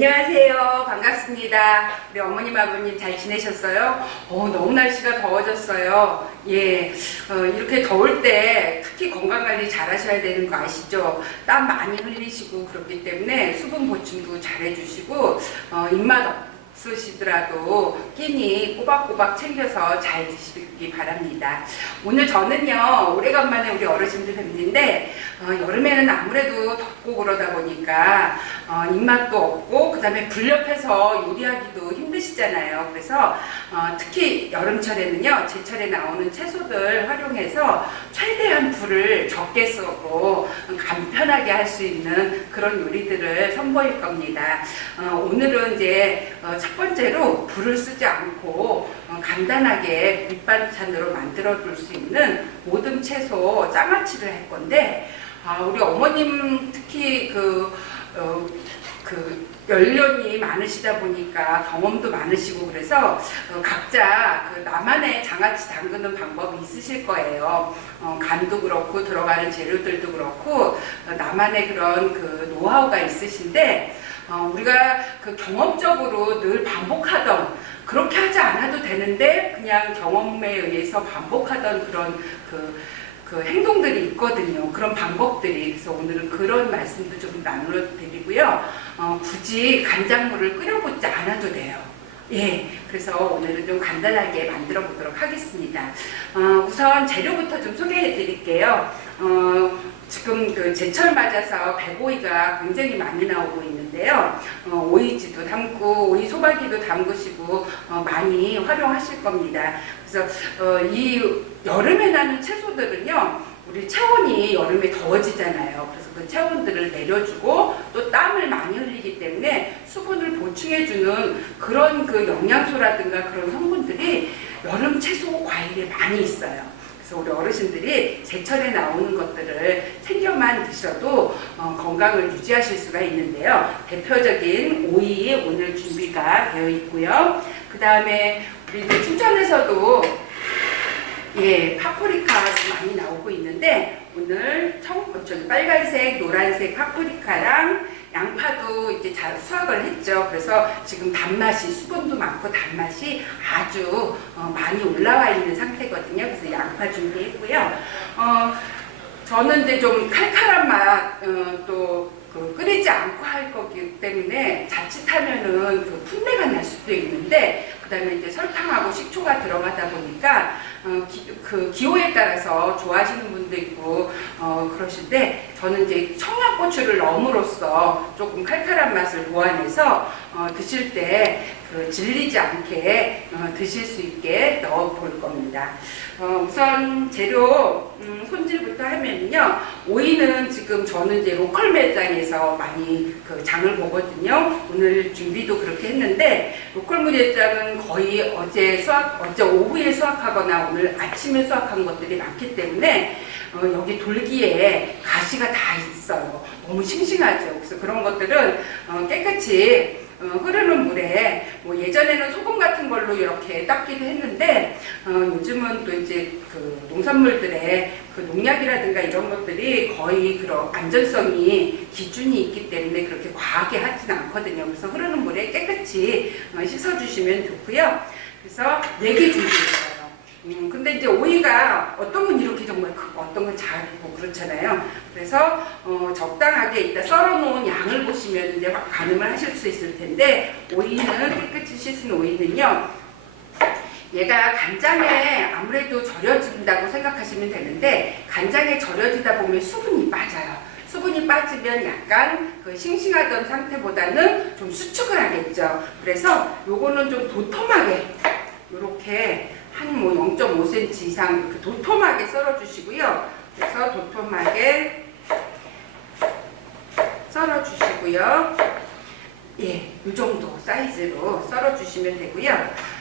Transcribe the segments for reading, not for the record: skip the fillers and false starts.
안녕하세요. 반갑습니다. 우리 어머님, 아버님 잘 지내셨어요? 너무 날씨가 더워졌어요. 예, 이렇게 더울 때 특히 건강관리 잘 하셔야 되는 거 아시죠? 땀 많이 흘리시고 그렇기 때문에 수분 보충도 잘 해주시고, 입맛 없으시더라도 끼니 꼬박꼬박 챙겨서 잘 드시기 바랍니다. 오늘 저는요, 오래간만에 우리 어르신들 뵙는데, 여름에는 아무래도 덥고 그러다 보니까 입맛도 없고 그 다음에 불렵해서 요리하기도 힘드시잖아요. 그래서 특히 여름철에는요, 제철에 나오는 채소들 활용해서 최대한 불을 적게 쓰고 간편하게 할 수 있는 그런 요리들을 선보일 겁니다. 오늘은 이제 첫 번째로 불을 쓰지 않고 간단하게 밑반찬으로 만들어 줄 수 있는 모듬 채소 장아찌를 할 건데, 우리 어머님 특히 연령이 많으시다 보니까 경험도 많으시고 그래서 각자 나만의 장아찌 담그는 방법이 있으실 거예요. 간도 그렇고 들어가는 재료들도 그렇고 나만의 그런 노하우가 있으신데, 우리가 경험적으로 늘 반복하던, 그렇게 하지 않아도 되는데 그냥 경험에 의해서 반복하던 그런 행동들이 있거든요. 그런 방법들이. 그래서 오늘은 그런 말씀도 좀 나눠드리고요. 굳이 간장물을 끓여보지 않아도 돼요. 예, 그래서 오늘은 좀 간단하게 만들어 보도록 하겠습니다. 우선 재료부터 좀 소개해 드릴게요. 지금 제철 맞아서 백오이가 굉장히 많이 나오고 있는데요. 오이지도 담고 오이 소박이도 담그시고 많이 활용하실 겁니다. 그래서 이 여름에 나는 채소들은요, 우리 체온이 여름에 더워지잖아요. 그래서 그 체온들을 내려주고 또 땀을 많이 흘리기 때문에 수분을 보충해주는 그런 영양소라든가 그런 성분들이 여름 채소 과일에 많이 있어요. 그래서 우리 어르신들이 제철에 나오는 것들을 챙겨만 드셔도 건강을 유지하실 수가 있는데요. 대표적인 오이 오늘 준비가 되어 있고요. 그 다음에 우리 이제 춘천에서도 파프리카 많이 나오고 있는데, 오늘 빨간색, 노란색 파프리카랑 양파도 이제 잘 수확을 했죠. 그래서 지금 단맛이, 수분도 많고 단맛이 아주 많이 올라와 있는 상태거든요. 그래서 양파 준비했고요. 저는 이제 좀 칼칼한 맛, 또 끓이지 않고 할 거기 때문에 자칫하면은 풋내가 날 수도 있는데, 그 다음에 이제 설탕하고 식초가 들어가다 보니까 기호에 따라서 좋아하시는 분도 있고 그러신데, 저는 이제 청양고추를 넣음으로써 조금 칼칼한 맛을 보완해서 드실 때 질리지 않게 드실 수 있게 넣어 볼 겁니다. 우선 재료 손질부터 하면요, 오이는 지금 저는 이제 로컬 매장에서 많이 장을 보거든요. 오늘 준비도 그렇게 했는데, 로컬 매장은 거의 어제 오후에 수확하거나 오늘 아침에 수확한 것들이 많기 때문에 여기 돌기에 가시가 다 있어요. 너무 싱싱하죠. 그래서 그런 것들은 깨끗이 흐르는 물에, 예전에는 소금 같은 걸로 이렇게 닦기도 했는데, 요즘은 또 이제 농산물들의 농약이라든가 이런 것들이 거의 그런 안전성이 기준이 있기 때문에 그렇게 과하게 하진 않거든요. 그래서 흐르는 물에 깨끗이 씻어주시면 좋고요. 그래서 4개 준비했어요. 근데 이제 오이가 어떤 건 이렇게 정말 크고 어떤 건 작고 그렇잖아요. 그래서 적당하게 이따 썰어 놓은 양을 보시면 이제 막 가늠을 하실 수 있을 텐데, 오이는 깨끗이 씻은 오이는요, 얘가 간장에 아무래도 절여진다고 생각하시면 되는데, 간장에 절여지다 보면 수분이 빠져요. 수분이 빠지면 약간 싱싱하던 상태보다는 좀 수축을 하겠죠. 그래서 요거는 좀 도톰하게 이렇게 한 0.5cm 이상 이렇게 도톰하게 썰어 주시고요. 그래서 도톰하게 썰어 주시고요. 예, 이 정도 사이즈로 썰어 주시면 되고요.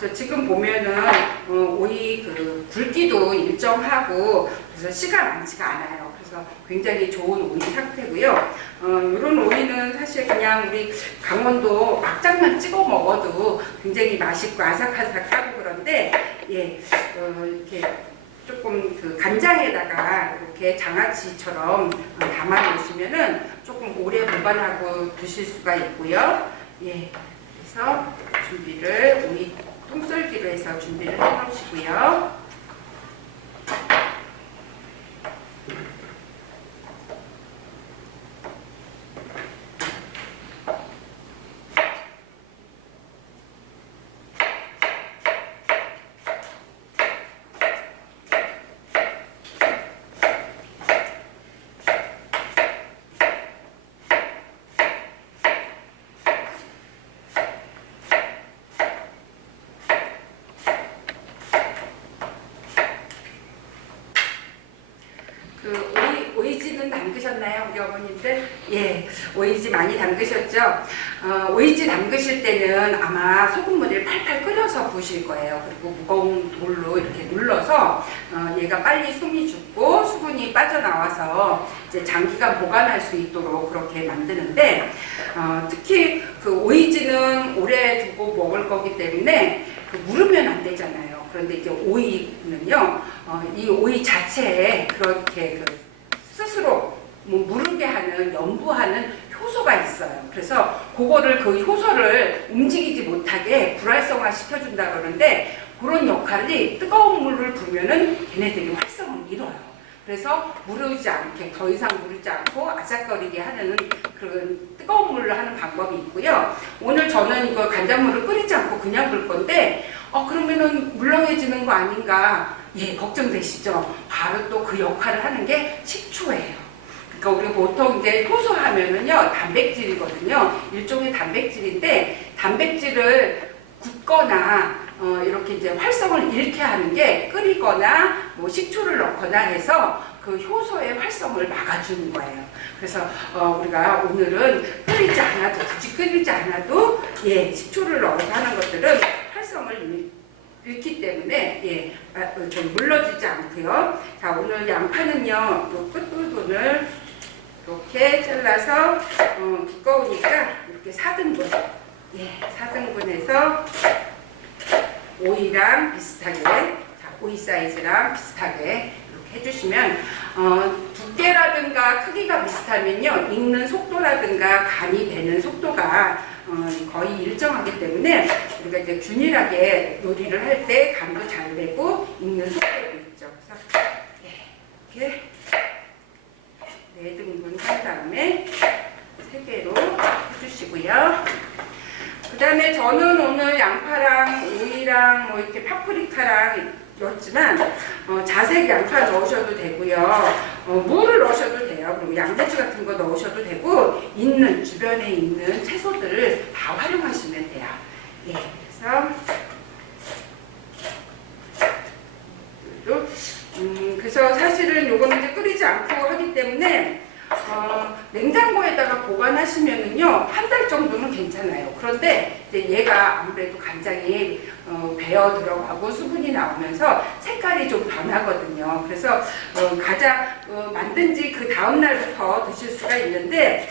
그래서 지금 보면은 오이 굵기도 일정하고, 그래서 씨가 많지가 않아요. 그래서 굉장히 좋은 오이 상태고요. 이런 오이는 사실 그냥 우리 강원도 막장만 찍어 먹어도 굉장히 맛있고 아삭아삭하고 그런데 예, 이렇게 조금 그 간장에다가 이렇게 장아찌처럼 담아 놓으시면은 조금 오래 보관하고 드실 수가 있고요. 예, 그래서 준비를 오이 통썰기로 해서 준비를 해 놓으시고요. 오이지는 담그셨나요, 우리 어머님들? 예, 오이지 많이 담그셨죠? 오이지 담그실 때는 아마 소금물을 팔팔 끓여서 부으실 거예요. 그리고 무거운 돌로 이렇게 눌러서 얘가 빨리 숨이 죽고 수분이 빠져나와서 이제 장기간 보관할 수 있도록 그렇게 만드는데 특히 그 오이지는 오래 두고 먹을 거기 때문에 무르면 안 되잖아요. 그런데 이제 오이는요, 이 오이 자체에 그렇게 스스로 뭐 무르게 하는, 염부하는 효소가 있어요. 그래서 그거를 그 효소를 움직이지 못하게 불활성화 시켜준다 그러는데 그런 역할이 뜨거운 물을 부으면은 걔네들이 활성을 잃어요. 그래서 무르지 않게, 더 이상 무르지 않고 아작거리게 하는 그런 뜨거운 물을 하는 방법이 있고요. 오늘 저는 이거 간장물을 끓이지 않고 그냥 끓일 건데 그러면은 물렁해지는 거 아닌가 예, 걱정되시죠? 바로 또 그 역할을 하는 게 식초예요. 그러니까 우리가 보통 이제 효소 하면은요, 단백질이거든요. 일종의 단백질인데, 단백질을 굽거나, 이렇게 이제 활성을 잃게 하는 게 끓이거나, 뭐 식초를 넣거나 해서 그 효소의 활성을 막아주는 거예요. 그래서, 우리가 오늘은 끓이지 않아도, 굳이 끓이지 않아도, 예, 식초를 넣어서 하는 것들은 활성을 잃기 때문에 예, 좀 물러지지 않고요. 자, 오늘 양파는요, 요 끝부분을 이렇게 잘라서 두꺼우니까 이렇게 4등분, 예, 4등분해서 오이랑 비슷하게, 자, 오이 사이즈랑 비슷하게 이렇게 해주시면 두께라든가 크기가 비슷하면요, 익는 속도라든가 간이 배는 속도가 거의 일정하기 때문에 우리가 이제 균일하게 요리를 할 때 간도 잘 배고 익는 속도도 있죠. 그래서 이렇게 4등분 한 다음에 3개로 해주시고요. 그 다음에 저는 오늘 양파랑 오이랑 뭐 이렇게 파프리카랑 넣었지만 자색 양파 넣으셔도 되고요. 무를 넣으셔도 돼요. 그리고 양배추 같은 거 넣으셔도 되고 주변에 있는 채소들을 다 활용하시면 돼요. 예, 그래서 사실은 요거는 이제 끓이지 않고 하기 때문에 냉장고에다가 보관하시면은요, 한 달 정도는 괜찮아요. 그런데 이제 얘가 아무래도 간장이 배어 들어가고 수분이 나오면서 색깔이 좀 변하거든요. 그래서 가장 만든 지 그 다음 날부터 드실 수가 있는데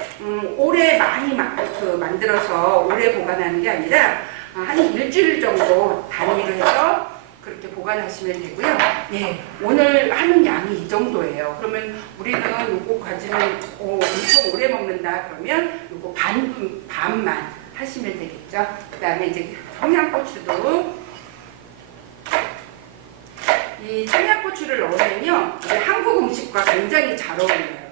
오래 많이 만들어서 오래 보관하는 게 아니라 한 일주일 정도 단위로 해서 그렇게 보관하시면 되고요. 예, 오늘 하는 양이 이 정도예요. 그러면 우리는 요거 가지면 엄청 오래 먹는다 그러면 요거 반만 하시면 되겠죠. 그 다음에 이제 청양고추도, 이 청양고추를 넣으면요, 한국 음식과 굉장히 잘 어울려요.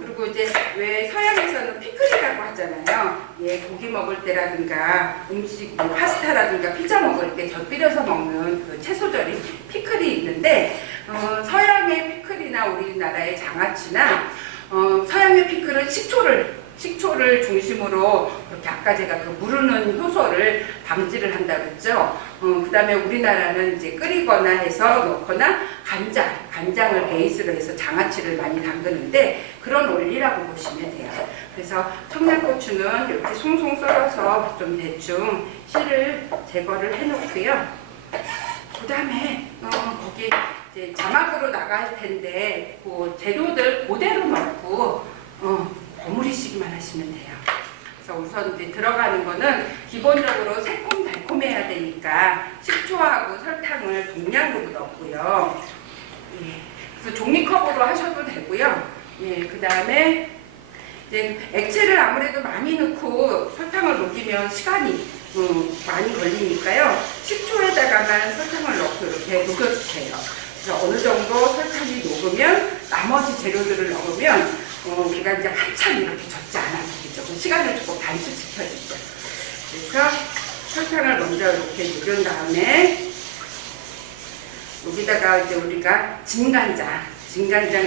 그리고 이제 왜 서양에서는 피클이라고 하잖아요. 예, 고기 먹을 때라든가 음식, 뭐 파스타라든가 피자 먹을 때 곁들여서 먹는 그 채소절임 피클이 있는데 서양의 피클이나 우리나라의 장아찌나 서양의 피클은 식초를 중심으로 이렇게 아까 제가 그 무르는 효소를 방지를 한다고 했죠. 그 다음에 우리나라는 이제 끓이거나 해서 넣거나 간장을 베이스로 해서 장아찌를 많이 담그는데 그런 원리라고 보시면 돼요. 그래서 청양고추는 이렇게 송송 썰어서 좀 대충 씨를 제거를 해 놓고요. 그 다음에 거기 이제 자막으로 나갈 텐데 그 재료들 그대로 넣고 버무리시기만 하시면 돼요. 그래서 우선 이제 들어가는 거는 기본적으로 새콤달콤해야 되니까 식초하고 설탕을 동량으로 넣고요. 예, 그래서 종이컵으로 하셔도 되고요. 예, 그 다음에 이제 액체를 아무래도 많이 넣고 설탕을 녹이면 시간이 많이 걸리니까요. 식초에다가만 설탕을 넣고 이렇게 녹여주세요. 그래서 어느 정도 설탕이 녹으면 나머지 재료들을 넣으면 우리가 이제 한참 이렇게 젓지 않아도 되죠. 시간을 조금 단축시켜주죠. 그래서 설탕을 먼저 이렇게 녹인 다음에 여기다가 이제 우리가 진간장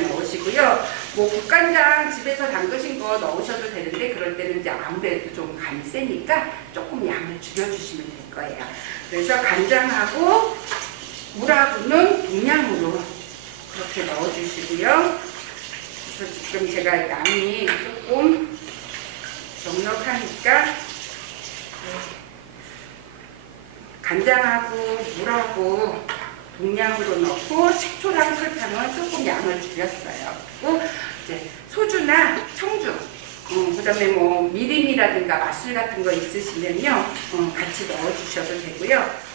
넣으시고요. 뭐 국간장 집에서 담그신 거 넣으셔도 되는데 그럴 때는 이제 아무래도 좀 간이 세니까 조금 양을 줄여주시면 될 거예요. 그래서 간장하고 물하고는 동량으로 그렇게 넣어주시고요. 그래서 지금 제가 양이 조금 넉넉하니까 간장하고 물하고 동량으로 넣고 식초랑 설탕은 조금 양을 줄였어요. 그리고 이제 소주나 청주, 그다음에 뭐 미림이라든가 맛술 같은 거 있으시면요, 같이 넣어주셔도 되고요.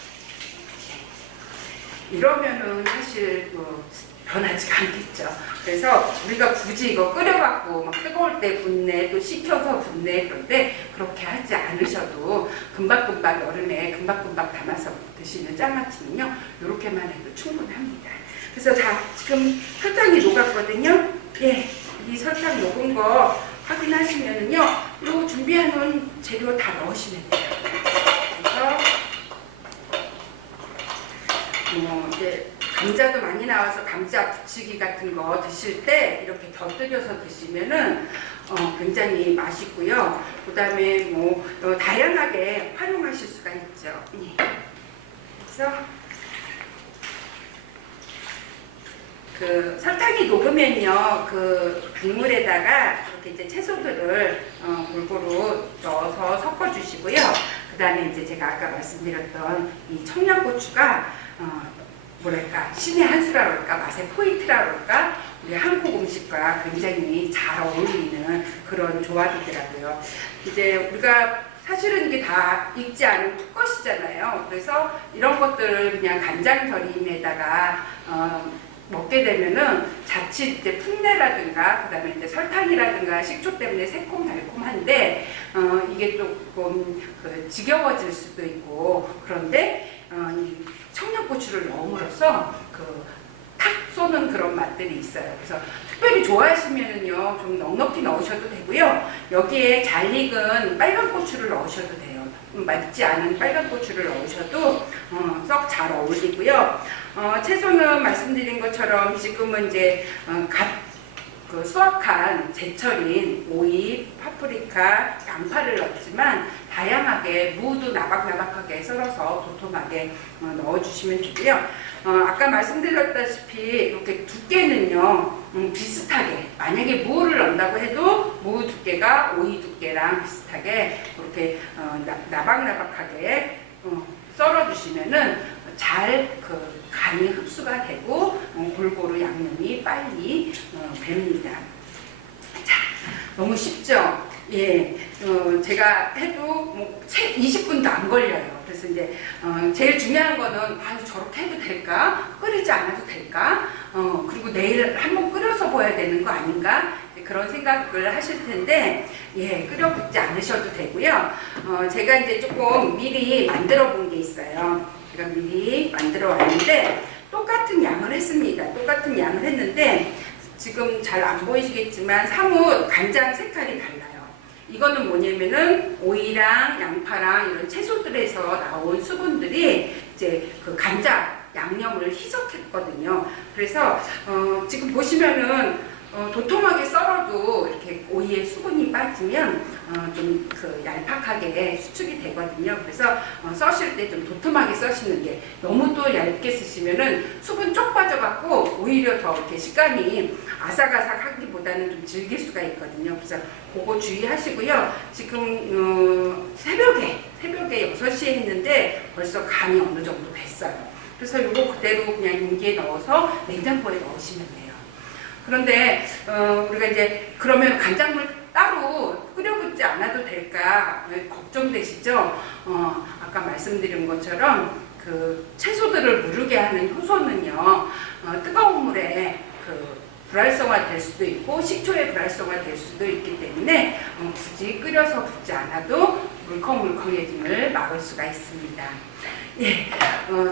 이러면은 사실 변하지가 않겠죠. 그래서 우리가 굳이 이거 끓여갖고 막 뜨거울 때 붓네, 또 식혀서 붓네, 그런데 그렇게 하지 않으셔도 금방금방 여름에 금방금방 담아서 드시는 장아찌는요, 이렇게만 해도 충분합니다. 그래서 자, 지금 설탕이 녹았거든요. 예, 이 설탕 녹은 거 확인하시면은요, 요 준비해놓은 재료 다 넣으시면 돼요. 그래서 이제 감자도 많이 나와서 감자 부치기 같은 거 드실 때 이렇게 곁들여서 드시면은 굉장히 맛있고요. 그 다음에 뭐 다양하게 활용하실 수가 있죠. 그래서 그 설탕이 녹으면요, 그 국물에다가 이렇게 이제 채소들을 골고루 넣어서 섞어주시고요. 그 다음에 이제 제가 아까 말씀드렸던 이 청양고추가 뭐랄까 신의 한 수라 그럴까, 맛의 포인트라 그럴까, 우리 한국 음식과 굉장히 잘 어울리는 그런 조합이더라고요. 이제 우리가 사실은 이게 다 익지 않은 풋것이잖아요. 그래서 이런 것들을 그냥 간장 절임에다가 먹게 되면은 자칫 이제 풋내라든가 그다음에 이제 설탕이라든가 식초 때문에 새콤달콤한데 이게 조금 지겨워질 수도 있고, 그런데 이 청양고추를 넣음으로써 탁 쏘는 그런 맛들이 있어요. 그래서 특별히 좋아하시면은요, 좀 넉넉히 넣으셔도 되고요. 여기에 잘 익은 빨간 고추를 넣으셔도 돼요. 맑지 않은 빨간 고추를 넣으셔도 썩 잘 어울리고요. 채소는 말씀드린 것처럼 지금은 이제 수확한 제철인 오이, 파프리카, 양파를 넣지만 다양하게 무도 나박나박하게 썰어서 도톰하게 넣어주시면 되고요. 아까 말씀드렸다시피 이렇게 두께는요, 비슷하게, 만약에 무를 넣는다고 해도 무 두께가 오이 두께랑 비슷하게 그렇게 나박나박하게 썰어주시면은 잘 간이 흡수가 되고 골고루 양념이 빨리 뱄니다. 자, 너무 쉽죠? 예, 제가 해도 뭐 20분도 안 걸려요. 그래서 이제 제일 중요한 거는 저렇게 해도 될까? 끓이지 않아도 될까? 그리고 내일 한번 끓여서 보야 되는 거 아닌가? 그런 생각을 하실 텐데, 예, 끓여 붓지 않으셔도 되고요. 제가 이제 조금 미리 만들어 본 게 있어요. 제가 미리 만들어 왔는데 똑같은 양을 했습니다. 똑같은 양을 했는데 지금 잘 안 보이시겠지만 사뭇 간장 색깔이 달라요. 이거는 뭐냐면은 오이랑 양파랑 이런 채소들에서 나온 수분들이 이제 그 간장 양념을 희석했거든요. 그래서 지금 보시면은 도톰하게 썰어도 이렇게 오이에 수분이 빠지면 좀 얄팍하게 수축이 되거든요. 그래서 써실 때 좀 도톰하게 써시는 게, 너무 또 얇게 쓰시면은 수분 쪽 빠져갖고 오히려 더 이렇게 식감이 아삭아삭하기보다는 좀 질길 수가 있거든요. 그래서 그거 주의하시고요. 지금 새벽에 6시에 했는데 벌써 간이 어느 정도 됐어요. 그래서 이거 그대로 그냥 용기에 넣어서 냉장고에 넣으시면 돼요. 그런데 우리가 이제 그러면 간장물 따로 끓여 붓지 않아도 될까 걱정되시죠? 아까 말씀드린 것처럼 그 채소들을 무르게 하는 효소는요, 뜨거운 물에 불활성화 될 수도 있고 식초에 불활성화 될 수도 있기 때문에 굳이 끓여서 붓지 않아도 물컹물컹해짐을 막을 수가 있습니다. 예,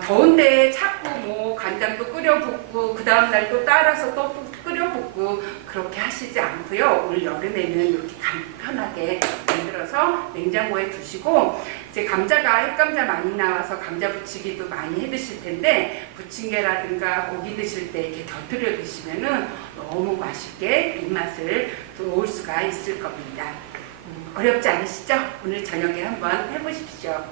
더운데 자꾸 뭐 간장도 끓여 붓고 그 다음날 또 따라서 또 끓여 붓고 그렇게 하시지 않고요. 올 여름에는 이렇게 간편하게 만들어서 냉장고에 두시고, 이제 감자가 핵감자 많이 나와서 감자 부치기도 많이 해 드실 텐데 부침개라든가 고기 드실 때 이렇게 곁들여 드시면은 너무 맛있게 입맛을 놓을 수가 있을 겁니다. 어렵지 않으시죠? 오늘 저녁에 한번 해보십시오.